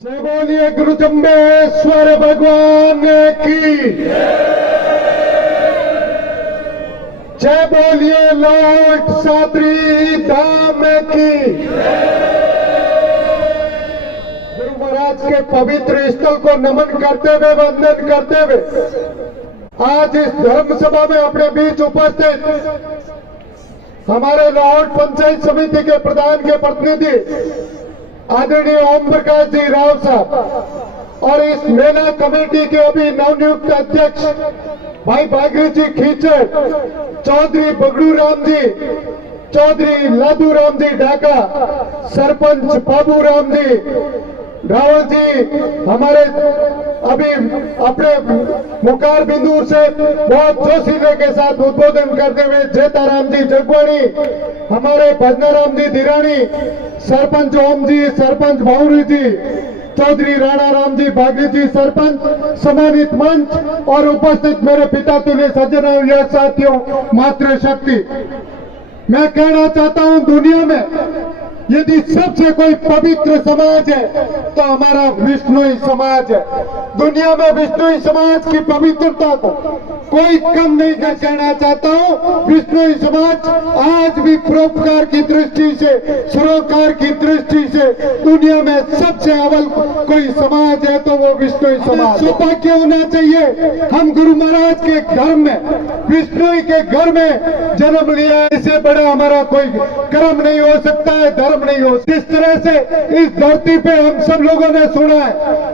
जय बोलिए गुरु जम्बेश्वर भगवान की जय बोलिए लॉर्ड सादरी धाम की। गुरु महाराज के पवित्र स्थल को नमन करते हुए वंदन करते हुए आज इस धर्म सभा में अपने बीच उपस्थित हमारे लाहौर पंचायत समिति के प्रधान के प्रतिनिधि आदरणीय ओम प्रकाश जी राव साहब और इस मेला कमेटी के अभी नवनियुक्त अध्यक्ष भाई भागीरथ जी खीचड़, चौधरी बगड़ू राम जी, चौधरी लादू राम जी ढाका, सरपंच बाबू राम जी रावल जी, हमारे अभी अपने मुकार बिंदु से बहुत जोशीले के साथ उद्बोधन करते हुए जेताराम जी जगवाणी, हमारे भजनाराम जी धिरानी, सरपंच ओम जी, सरपंच भावरू जी, चौधरी राणा राम जी भागीरथ जी सरपंच, सम्मानित मंच और उपस्थित मेरे पिता तुल्य सज्जनों, यह साथियों, मातृशक्ति। मैं कहना चाहता हूं, दुनिया में यदि सबसे कोई पवित्र समाज है तो हमारा विष्णुई समाज है। दुनिया में विष्णुई समाज की पवित्रता को कोई कम नहीं कर कहना चाहता हूं। विष्णुई समाज आज भी परोपकार की दृष्टि से, सरोकार की दृष्टि से दुनिया में सबसे अव्वल कोई समाज है तो वो विष्णुई समाज। सौभाग्य होना चाहिए हम गुरु महाराज के घर में, विष्णुई के घर में जन्म लिया। इससे बड़ा हमारा कोई कर्म नहीं हो सकता है, धर्म नहीं हो। जिस तरह से इस धरती पे हम सब लोगों ने सुना है,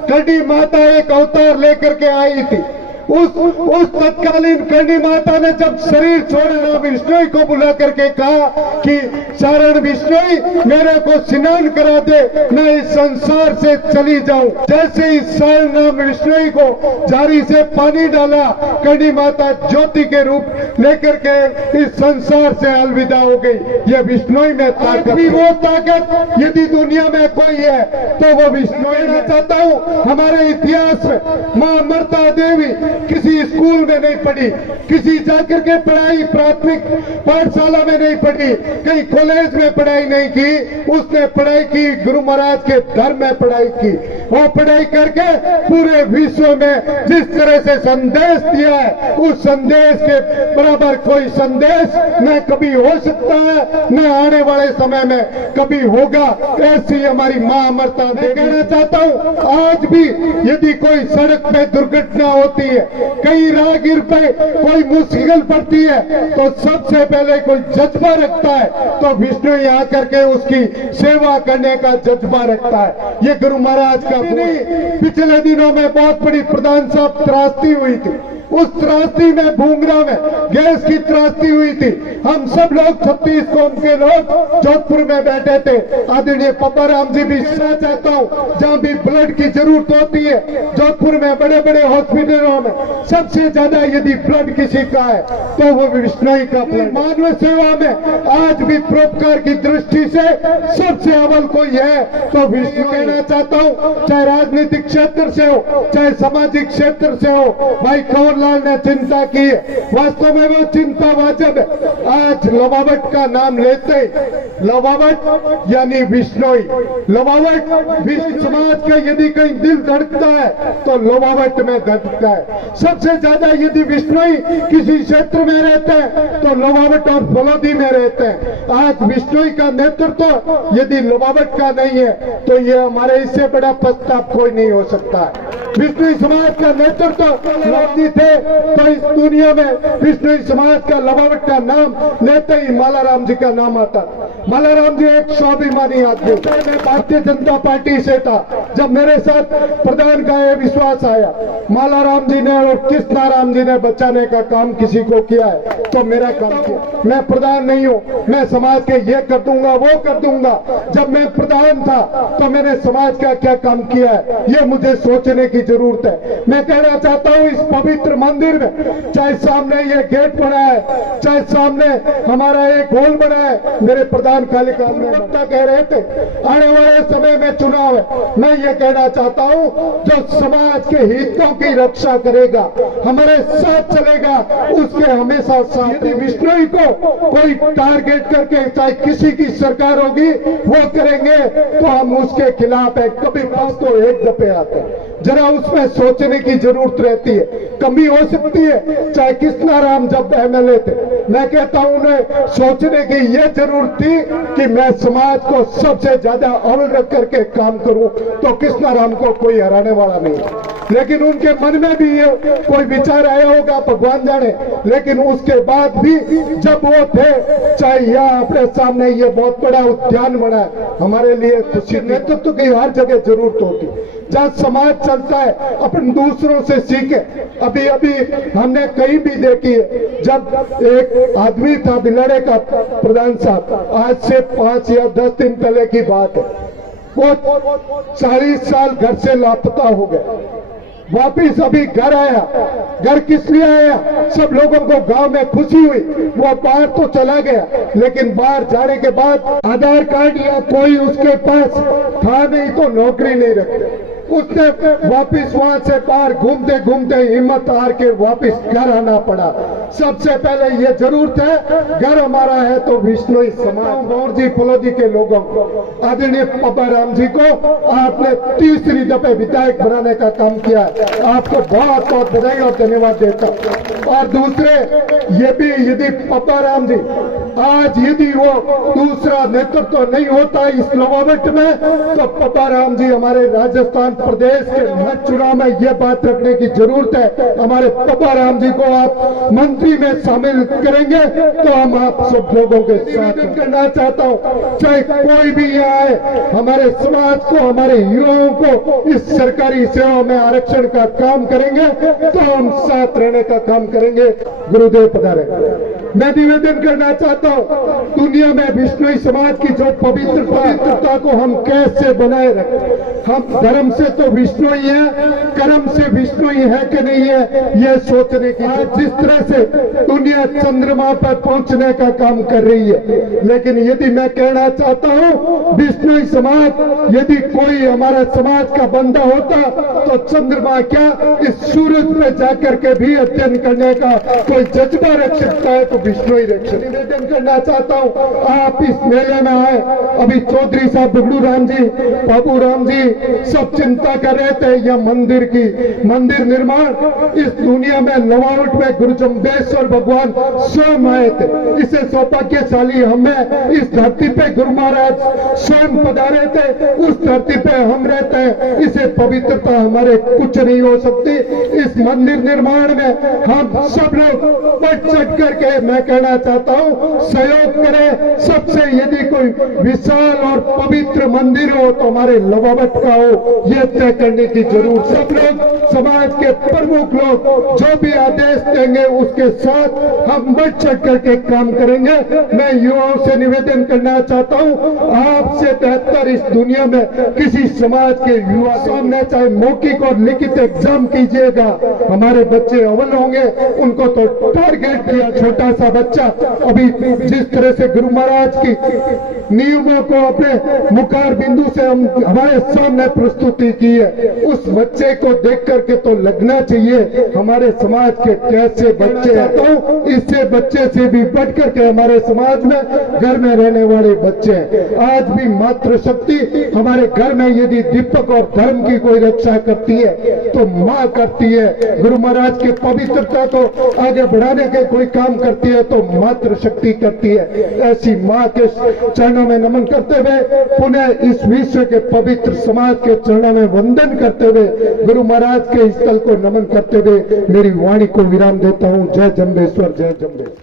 करणी माता एक अवतार लेकर के आई थी। उस तत्कालीन करणी माता ने जब शरीर छोड़ा ना, विष्णु को बुला करके कहा कि शरण विष्णु मेरे को स्नान करा दे, मैं इस संसार से चली जाऊं। जैसे ही शरण नाम विष्णु को जारी से पानी डाला, करणी माता ज्योति के रूप लेकर के इस संसार से अलविदा हो गई। यह विष्णु में ताकत, भी वो ताकत यदि दुनिया में कोई है तो वो विष्णु। मैं चाहता हूँ हमारे इतिहास में माँ अमृता देवी किसी स्कूल में नहीं पढ़ी, किसी जाकर के पढ़ाई प्राथमिक पाठशाला में नहीं पढ़ी, कहीं कॉलेज में पढ़ाई नहीं की। उसने पढ़ाई की गुरु महाराज के धर्म में पढ़ाई की। वो पढ़ाई करके पूरे विश्व में जिस तरह से संदेश दिया है, उस संदेश के बराबर कोई संदेश न कभी हो सकता है, न आने वाले समय में कभी होगा। ऐसी हमारी माँ अमृता। मैं कहना चाहता हूँ, आज भी यदि कोई सड़क पे दुर्घटना होती है, कहीं राहगीर पे कोई मुश्किल पड़ती है, तो सबसे पहले कोई जज्बा रखता है तो विष्णु यहाँ करके उसकी सेवा करने का जज्बा रखता है। ये गुरु महाराज का नहीं। पिछले दिनों में बहुत बड़ी प्रधान साहब त्रासदी हुई थी। उस त्रासदी में भूंगरा में गैस की त्रासदी हुई थी। हम सब लोग 36 कौम के लोग जोधपुर में बैठे थे। आदरणीय पप्पा राम जी भी चाहता हूँ, जहाँ भी ब्लड की जरूरत होती है, जोधपुर में बड़े बड़े हॉस्पिटलों में सबसे ज्यादा यदि ब्लड किसी का है तो वो विष्णु का ब्लड। मानव सेवा में आज भी परोपकार की दृष्टि से सबसे अव्वल कोई है तो विष्णु। कहना चाहता हूँ, चाहे राजनीतिक क्षेत्र से हो, चाहे सामाजिक क्षेत्र से हो, भाई कंवरलाल ने चिंता की, वास्तव में वो चिंता वाजिब है। आज लोबावट का नाम लेते, लोबावट यानी विष्णुई। लोबावट विष्णु समाज का यदि कहीं दिल धड़कता है तो लोबावट में धड़कता है। सबसे ज्यादा यदि विष्णुई किसी क्षेत्र में रहते हैं तो लोबावट और फलोदी में रहते हैं। आज विष्णुई का नेतृत्व यदि लोबावट का नहीं है तो ये हमारे इससे बड़ा पश्चाताप कोई नहीं हो सकता है। विष्णुई समाज का नेतृत्व लोबावटी थे तो इस दुनिया में विष्णुई समाज का लोबावट का नाम लेते ही मालाराम जी का नाम आता। मालाराम जी एक स्वाभिमानी आदमी। मैं भारतीय जनता पार्टी से था, जब मेरे साथ प्रधान का यह विश्वास आया, मालाराम जी ने और कृष्णाराम जी ने बचाने का काम किसी को किया है तो मेरा काम किया। मैं प्रधान नहीं हूँ, मैं समाज के ये कर दूंगा वो कर दूंगा। जब मैं प्रधान था तो मैंने समाज का क्या काम किया है ये मुझे सोचने की जरूरत है। मैं कहना चाहता हूँ, इस पवित्र मंदिर में चाहे सामने ये गेट बना है, चाहे सामने हमारा एक हॉल बना है, मेरे प्रधान मैदान खाली करने कह रहे थे। आने वाले समय में चुनाव है, मैं ये कहना चाहता हूँ जो समाज के हितों की रक्षा करेगा, हमारे साथ चलेगा, उसके हमेशा साथ। यदि बिश्नोई को कोई टारगेट करके चाहे किसी की सरकार होगी वो करेंगे तो हम उसके खिलाफ है। कभी पास तो एक दफे आते हैं, जरा उसमें सोचने की जरूरत रहती है। कमी हो सकती है, चाहे कृष्णाराम जब एमएलए थे, मैं कहता हूं उन्हें सोचने की ये जरूरत थी कि मैं समाज को सबसे ज्यादा अव्वल रख करके काम करूं, तो कृष्णाराम को कोई हराने वाला नहीं। लेकिन उनके मन में भी ये कोई विचार आया होगा, भगवान जाने। लेकिन उसके बाद भी जब वो थे, चाहे यहाँ अपने सामने ये बहुत बड़ा उद्यान बना है, हमारे लिए खुशी। नेतृत्व की हर जगह जरूरत होती, जहाँ समाज चलता है अपन दूसरों से सीखे। अभी अभी हमने कहीं भी देखी है, जब एक आदमी था बिलाड़े का प्रधान साहब, आज से 5 या 10 दिन पहले की बात है, वो 40 साल घर से लापता हो गए। वापिस अभी घर आया। घर किस लिए आया? सब लोगों को गांव में खुशी हुई, वो बाहर तो चला गया, लेकिन बाहर जाने के बाद आधार कार्ड या कोई उसके पास था नहीं तो नौकरी नहीं रखते। उसने वापिस वहां से बाहर घूमते घूमते हिम्मत हार के वापिस घर आना पड़ा। सबसे पहले ये जरूरत है, घर हमारा है तो बिश्नोई समाज। गौर जी फलोदी के लोगों को, आदरणीय पब्बा राम जी को आपने तीसरी दफे विधायक बनाने का काम किया है, आपको बहुत बहुत बधाई और धन्यवाद देता। और दूसरे ये भी, यदि पब्बा राम जी आज यदि वो दूसरा नेतृत्व नहीं होता इस लोवावट में, तो पब्बा राम जी हमारे राजस्थान प्रदेश के चुनाव में ये बात रखने की जरूरत है, हमारे पब्बा राम जी को आप मंत्री में शामिल करेंगे तो हम आप सब लोगों के साथ करना चाहता हूँ। चाहे कोई भी यहाँ आए, हमारे समाज को, हमारे युवाओं को इस सरकारी सेवा में आरक्षण का काम करेंगे तो हम साथ रहने का काम करेंगे। गुरुदेव पधारे। मैं निवेदन करना चाहता हूँ, दुनिया में बिश्नोई समाज की जो पवित्रता को हम कैसे बनाए रखें। हम धर्म से तो बिश्नोई है, कर्म से बिश्नोई है कि नहीं है, ये सोचने की। आज जिस तरह से दुनिया चंद्रमा पर पहुंचने का काम कर रही है, लेकिन यदि मैं कहना चाहता हूँ बिश्नोई समाज, यदि कोई हमारा समाज का बंदा होता तो चंद्रमा क्या इस सूरज पे जाकर के भी अध्ययन करने का कोई जज्बा रख सकता है तो बिश्नोई रख सकता है। निवेदन करना चाहता हूँ आप इस मेले में आए। अभी चौधरी साहब बबलू राम जी, बाबू राम जी सब चिंता कर रहे थे यह मंदिर की, मंदिर निर्माण इस दुनिया में लवावट में गुरु जम्बेश्वर भगवान स्वयं आए थे। इसे सौभाग्यशाली हमें इस धरती पे गुरु महाराज स्वयं पधारे थे, उस धरती पे हम रहते हैं। इसे पवित्रता हमारे कुछ नहीं हो सकती। इस मंदिर निर्माण में हम सब लोग बढ़ चढ़ करके, मैं कहना चाहता हूँ, सहयोग करें। सबसे यदि कोई विशाल और पवित्र मंदिर हो तो हमारे लवावट का हो, ये तय करने की जरूरत। सब लोग, समाज के प्रमुख लोग जो भी आदेश देंगे उसके साथ हम बढ़ चढ़ करके काम करेंगे। मैं युवाओं से निवेदन करना चाहता हूँ, आपसे बेहतर इस दुनिया में किसी समाज के युवा सामने चाहे मौखिक और लिखित एग्जाम कीजिएगा, हमारे बच्चे अव्वल होंगे। उनको तो टारगेट किया, छोटा सा बच्चा अभी जिस तरह से गुरु महाराज की नियमों को अपने मुखार बिंदु से हमारे सामने प्रस्तुति की है, उस बच्चे को देख करके तो लगना चाहिए हमारे समाज के कैसे बच्चे हैं। तो इससे बच्चे से भी बढ़ करके हमारे समाज में घर में रहने वाले बच्चे हैं। आज भी मातृशक्ति हमारे घर में यदि दीपक और धर्म की कोई रक्षा करती है तो माँ करती है। गुरु महाराज की पवित्रता को आगे बढ़ाने के कोई काम करती है तो मातृशक्ति करती है। ऐसी माँ के चरणों में नमन करते हुए, पुनः इस विश्व के पवित्र समाज के चरणों में वंदन करते हुए, गुरु महाराज के स्थल को नमन करते हुए मेरी वाणी को विराम देता हूँ। जय जम्बेश्वर, जय जम्बेश्वर।